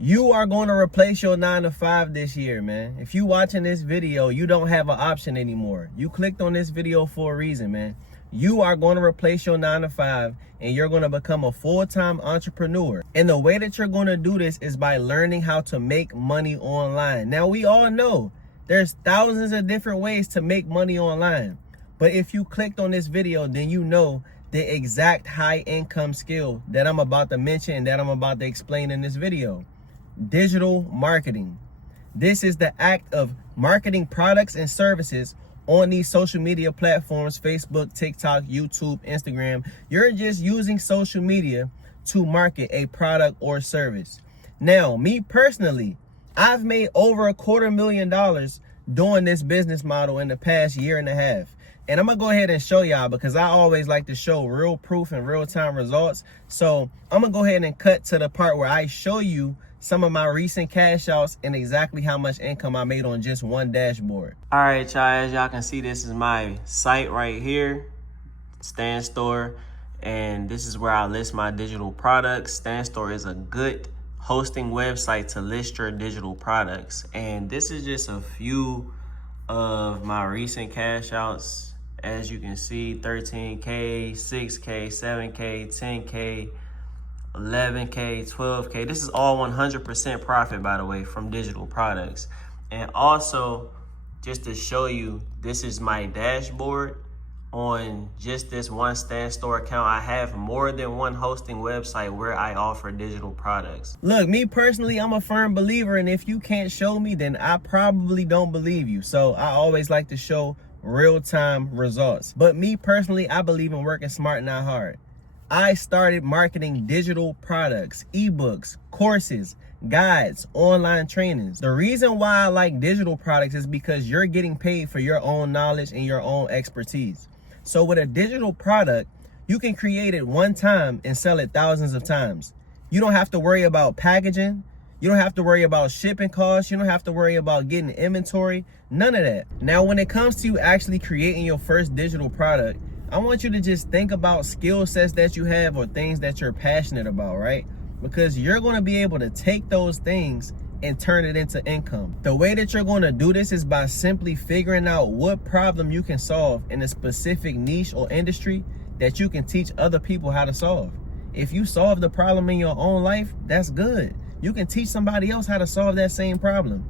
You are going to replace your 9 to 5 this year, man. If you watching this video, you don't have an option anymore. You clicked on this video for a reason, man. You are going to replace your 9 to 5 and you're going to become a full-time entrepreneur. And the way that you're going to do this is by learning how to make money online. Now, we all know there's thousands of different ways to make money online. But if you clicked on this video, then you know the exact high income skill that I'm about to mention and that I'm about to explain in this video. Digital marketing. This is the act of marketing products and services on these social media platforms: Facebook, TikTok, YouTube, Instagram. You're just using social media to market a product or service. Now, me personally, I've made over $250,000 doing this business model in the past year and a half. And I'm gonna go ahead and show y'all, because I always like to show real proof and real-time results. So I'm gonna go ahead and cut to the part where I show you some of my recent cash outs and exactly how much income I made on just one dashboard. All right, y'all, as y'all can see, this is my site right here, stanstore, and this is where I list my digital products. stanstore is a good hosting website to list your digital products. And this is just a few of my recent cash outs. As you can see, 13K, 6K, 7K, 10K, 11K, 12K. This is all 100% profit, by the way, from digital products. And also, just to show you, this is my dashboard on just this one stanstore account. I have more than one hosting website where I offer digital products. Look, me personally, I'm a firm believer, and if you can't show me, then I probably don't believe you. So I always like to show real-time results. But me personally, I believe in working smart, not hard. I started marketing digital products, ebooks, courses, guides, online trainings. The reason why I like digital products is because you're getting paid for your own knowledge and your own expertise. So with a digital product, you can create it one time and sell it thousands of times. You don't have to worry about packaging. You don't have to worry about shipping costs. You don't have to worry about getting inventory. None of that. Now, when it comes to you actually creating your first digital product, I want you to just think about skill sets that you have or things that you're passionate about, right? Because you're going to be able to take those things and turn it into income. The way that you're going to do this is by simply figuring out what problem you can solve in a specific niche or industry that you can teach other people how to solve. If you solve the problem in your own life, that's good. You can teach somebody else how to solve that same problem.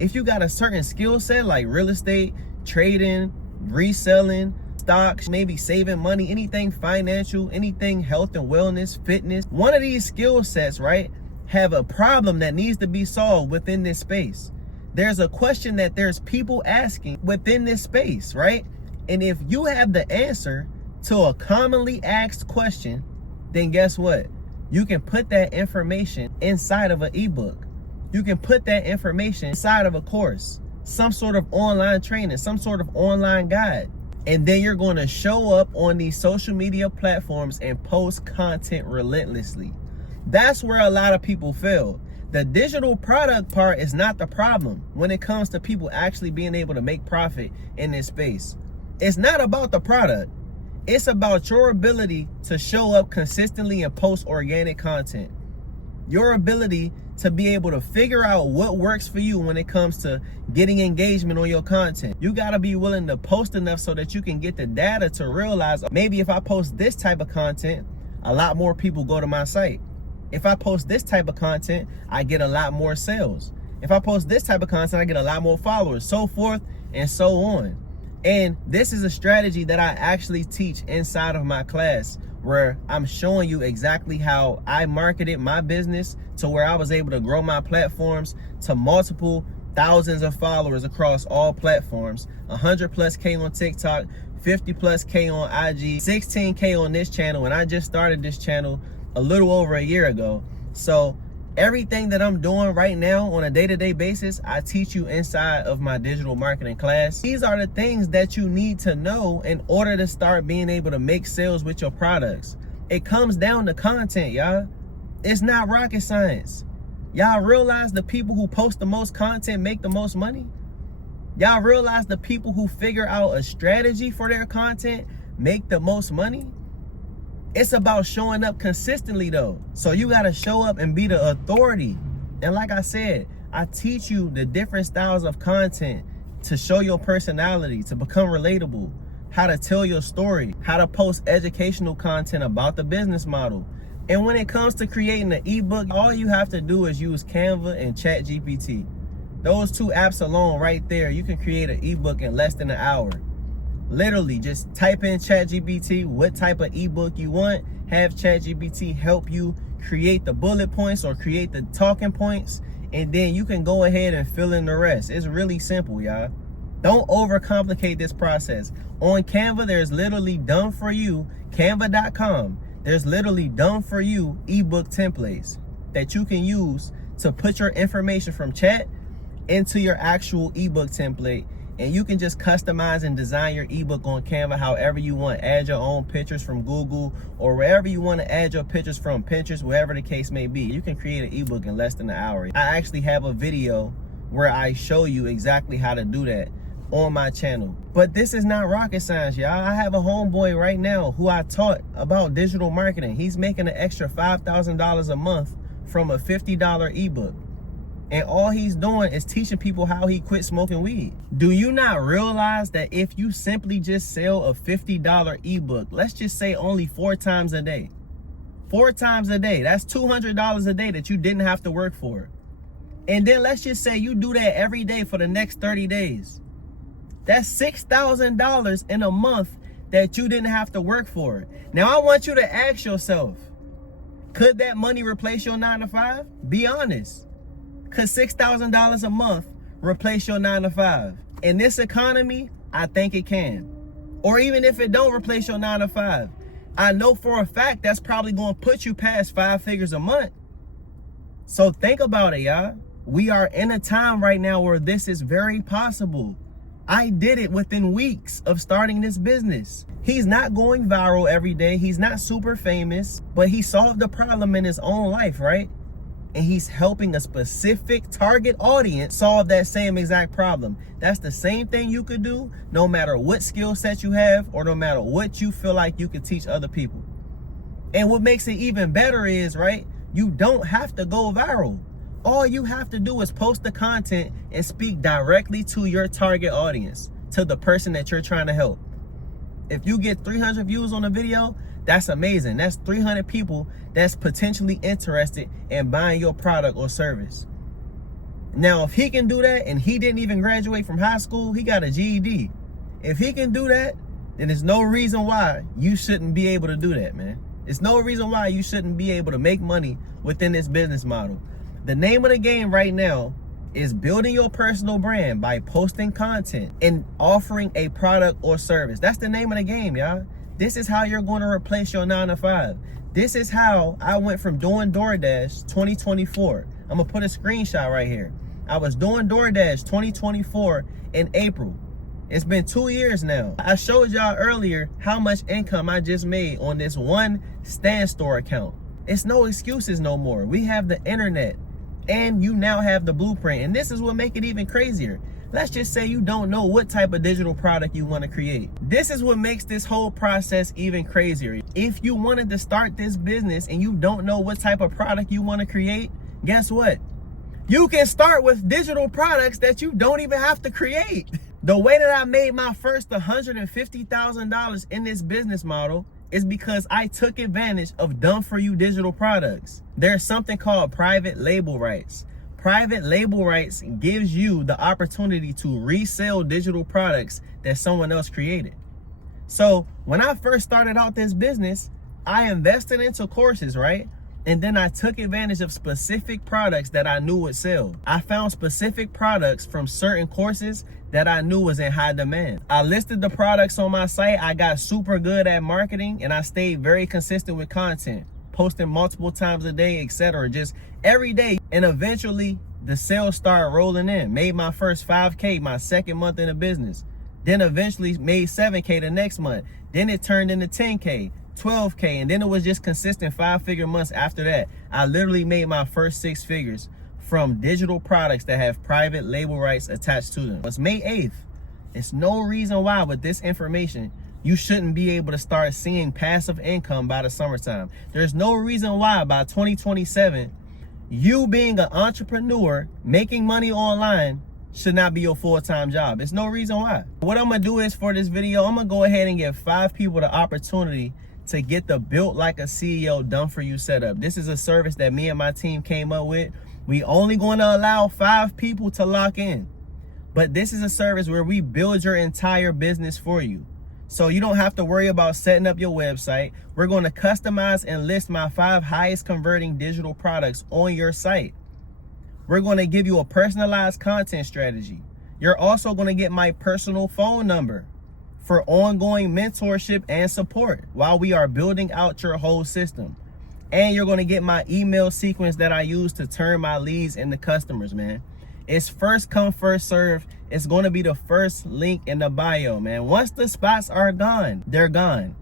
If you got a certain skill set like real estate, trading, reselling, stocks, maybe saving money, anything financial, anything health and wellness, fitness, one of these skill sets, right, have a problem that needs to be solved within this space. There's a question that there's people asking within this space, right? And if you have the answer to a commonly asked question, then guess what? You can put that information inside of an ebook. You can put that information inside of a course, some sort of online training, some sort of online guide. And then you're going to show up on these social media platforms and post content relentlessly. That's where a lot of people fail. The digital product part is not the problem when it comes to people actually being able to make profit in this space. It's not about the product. It's about your ability to show up consistently and post organic content. Your ability to be able to figure out what works for you when it comes to getting engagement on your content. You got to be willing to post enough so that you can get the data to realize, maybe if I post this type of content, a lot more people go to my site. If I post this type of content, I get a lot more sales. If I post this type of content, I get a lot more followers, so forth and so on. And this is a strategy that I actually teach inside of my class, where I'm showing you exactly how I marketed my business to where I was able to grow my platforms to multiple thousands of followers across all platforms, 100+ K on TikTok, 50+ K on IG, 16K on this channel. And I just started this channel a little over a year ago. So everything that I'm doing right now on a day-to-day basis, I teach you inside of my digital marketing class. These are the things that you need to know in order to start being able to make sales with your products. It comes down to content, y'all. It's not rocket science. Y'all realize the people who post the most content make the most money? Y'all realize the people who figure out a strategy for their content make the most money? It's about showing up consistently though. So you gotta show up and be the authority And like I said, I teach you the different styles of content to show your personality, to become relatable, how to tell your story, how to post educational content about the business model. And when it comes to creating an ebook, all you have to do is use Canva and ChatGPT. Those two apps alone right there, you can create an ebook in less than an hour. Literally, just type in ChatGPT what type of ebook you want, have ChatGPT help you create the bullet points or create the talking points, and then you can go ahead and fill in the rest. It's really simple, y'all. Don't overcomplicate this process. On Canva, there's literally done for you, canva.com. There's literally done for you ebook templates that you can use to put your information from chat into your actual ebook template. And you can just customize and design your ebook on Canva however you want. Add your own pictures from Google or wherever you want to add your pictures from, Pinterest, wherever the case may be. You can create an ebook in less than an hour. I actually have a video where I show you exactly how to do that on my channel. But this is not rocket science, y'all. I have a homeboy right now who I taught about digital marketing. He's making an extra $5,000 a month from a $50 ebook. And all he's doing is teaching people how he quit smoking weed. Do you not realize that if you simply just sell a $50 ebook, let's just say only 4 times a day, 4 times a day, that's $200 a day that you didn't have to work for. And then let's just say you do that every day for the next 30 days. That's $6,000 in a month that you didn't have to work for. Now I want you to ask yourself, could that money replace your 9 to 5? Be honest. Could $6,000 a month replace your 9 to 5? In this economy, I think it can. Or even if it don't replace your 9 to 5, I know for a fact that's probably going to put you past 5 figures a month. So think about it, y'all. We are in a time right now where this is very possible. I did it within weeks of starting this business. He's not going viral every day. He's not super famous, but he solved the problem in his own life, right? And he's helping a specific target audience solve that same exact problem. That's the same thing you could do no matter what skill set you have or no matter what you feel like you could teach other people. And what makes it even better is, right, you don't have to go viral. All you have to do is post the content and speak directly to your target audience, to the person that you're trying to help. If you get 300 views on a video, that's amazing. That's 300 people that's potentially interested in buying your product or service. Now, if he can do that and he didn't even graduate from high school, he got a GED. If he can do that, then there's no reason why you shouldn't be able to do that, man. There's no reason why you shouldn't be able to make money within this business model. The name of the game right now is building your personal brand by posting content and offering a product or service. That's the name of the game, y'all. This is how you're going to replace your 9 to 5. This is how I went from doing DoorDash 2024. I'm going to put a screenshot right here. I was doing DoorDash 2024 in April. It's been 2 years now. I showed y'all earlier how much income I just made on this one stanstore account. It's no excuses no more. We have the internet and you now have the blueprint. And this is what makes it even crazier. Let's just say you don't know what type of digital product you want to create. This is what makes this whole process even crazier. If you wanted to start this business and you don't know what type of product you want to create, guess what? You can start with digital products that you don't even have to create. The way that I made my first $150,000 in this business model is because I took advantage of done-for-you digital products. There's something called private label rights. Private label rights gives you the opportunity to resell digital products that someone else created. So when I first started out this business, I invested into courses, right? And then I took advantage of specific products that I knew would sell. I found specific products from certain courses that I knew was in high demand. I listed the products on my site. I got super good at marketing and I stayed very consistent with content, posting multiple times a day, etc. Just every day. And eventually the sales started rolling in. Made my first 5K my second month in the business. Then eventually made 7K the next month. Then it turned into 10K. 12K, and then it was just consistent 5-figure months after that. I literally made my first 6 figures from digital products that have private label rights attached to them. It's May 8th. It's no reason why with this information you shouldn't be able to start seeing passive income by the summertime. There's no reason why by 2027 You being an entrepreneur, making money online should not be your full-time job. There's no reason why. What I'm gonna do is for this video, I'm gonna go ahead and give 5 people the opportunity to get the Built Like a CEO done for you setup. This is a service that me and my team came up with. We only gonna allow 5 people to lock in. But this is a service where we build your entire business for you. So you don't have to worry about setting up your website. We're gonna customize and list my 5 highest converting digital products on your site. We're gonna give you a personalized content strategy. You're also gonna get my personal phone number for ongoing mentorship and support while we are building out your whole system. And you're gonna get my email sequence that I use to turn my leads into customers, man. It's first come, first serve. It's gonna be the first link in the bio, man. Once the spots are gone, they're gone.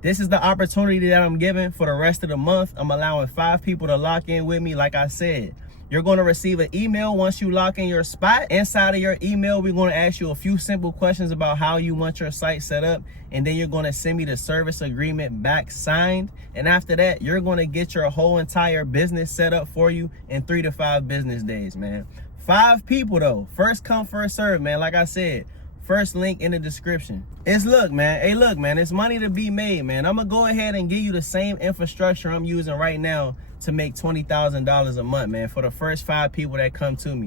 This is the opportunity that I'm giving for the rest of the month. I'm allowing 5 people to lock in with me. Like I said, you're going to receive an email once you lock in your spot. Inside of your email, we're going to ask you a few simple questions about how you want your site set up. And then you're going to send me the service agreement back signed. And after that, you're going to get your whole entire business set up for you in 3 to 5 business days, man. 5 people though. First come, first serve, man. Like I said, first link in the description. Look, man. Hey, look, man. It's money to be made, man. I'm going to go ahead and give you the same infrastructure I'm using right now to make $20,000 a month, man, for the first 5 people that come to me.